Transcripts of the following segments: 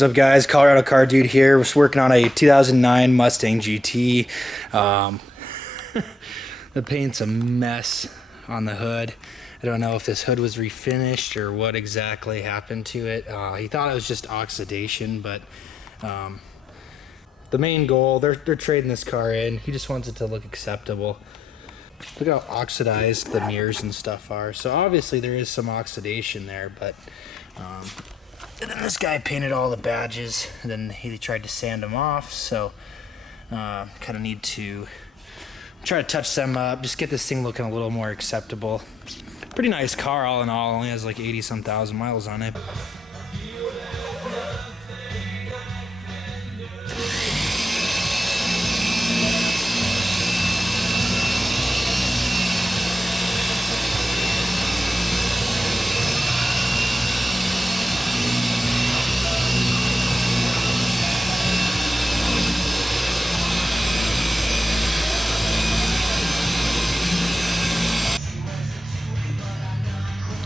What's up, guys? COCarDude here. We're working on a 2009 Mustang GT. The paint's a mess on the hood. I don't know if this hood was refinished or what exactly happened to it. He thought it was just oxidation, but the main goal, they're trading this car in. He just wants it to look acceptable. Look how oxidized the mirrors and stuff are. So obviously there is some oxidation there, but and then this guy painted all the badges, and then he tried to sand them off, so kind of need to try to touch them up, just get this thing looking a little more acceptable. Pretty nice car all in all, only has like 80-some thousand miles on it.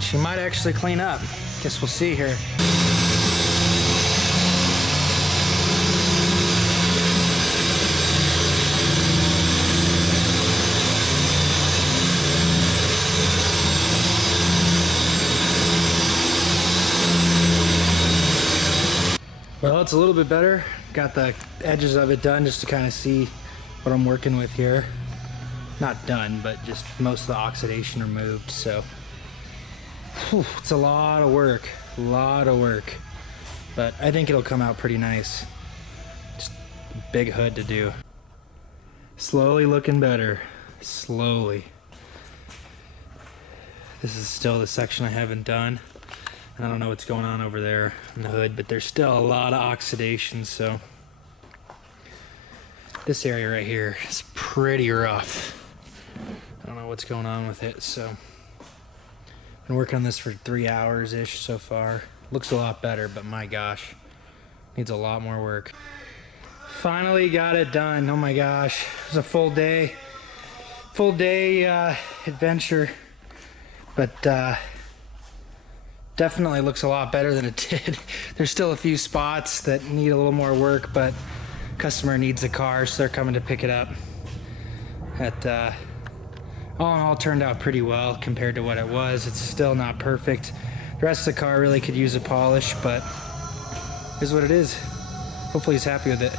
She might actually clean up. Guess we'll see here. Well, it's a little bit better. Got the edges of it done just to kind of see what I'm working with here. Not done, but just most of the oxidation removed, so. Whew, it's a lot of work, but I think it'll come out pretty nice. Just a big hood to do. Slowly looking better, slowly. This is still the section I haven't done. I don't know what's going on over there in the hood, but there's still a lot of oxidation, so. This area right here is pretty rough. I don't know what's going on with it, so. Been working on this for 3 hours-ish so far. Looks a lot better, but my gosh, needs a lot more work. Finally got it done. Oh my gosh, it was a full day adventure, but definitely looks a lot better than it did. There's still a few spots that need a little more work, but customer needs the car, so they're coming to pick it up. All in all, turned out pretty well compared to what it was. It's still not perfect. The rest of the car really could use a polish, but here's what it is. Hopefully he's happy with it.